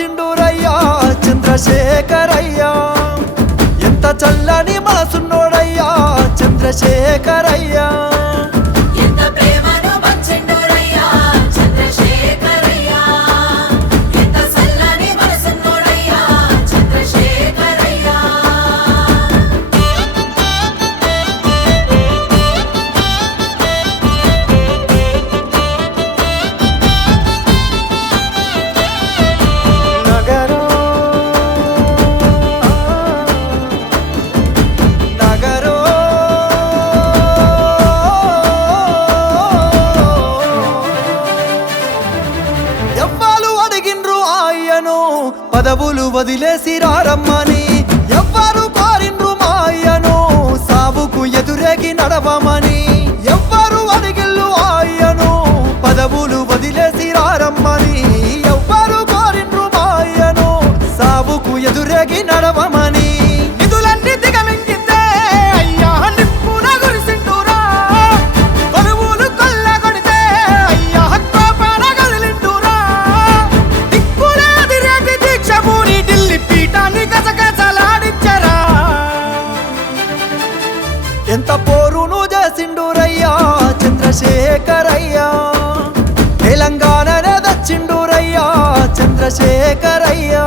చిండూరయ్యా చంద్రశేఖరయ్యా. ఎంత చల్లని మనసున్నోడయ్యా చంద్రశేఖరయ్యా. పదవులు వదిలేసి రారమ్మని ఎవ్వరు కోరిండ్రు మాయను సావుకు ఎదురేకి నడవమని ఎవ్వరు అడిగిల్లు ఆయను పదవులు వదిలేసి రా ఎంత పోరును చేసిండురయ్యా? చంద్రశేఖరయ్యా. తెలంగాణనే దచ్చిండురయ్యా చంద్రశేఖరయ్యా.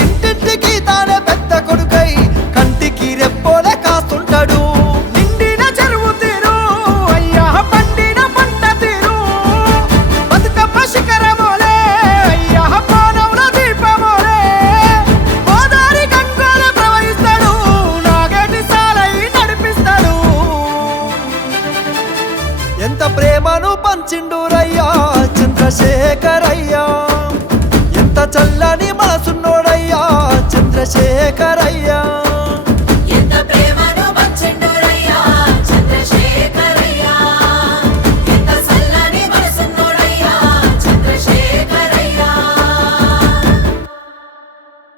ఎంత ప్రేమను పంచిండురయ్యా? చంద్రశేఖరయ్యా. ఎంత చల్లని మనసున్నోడయ్యా? చంద్రశేఖర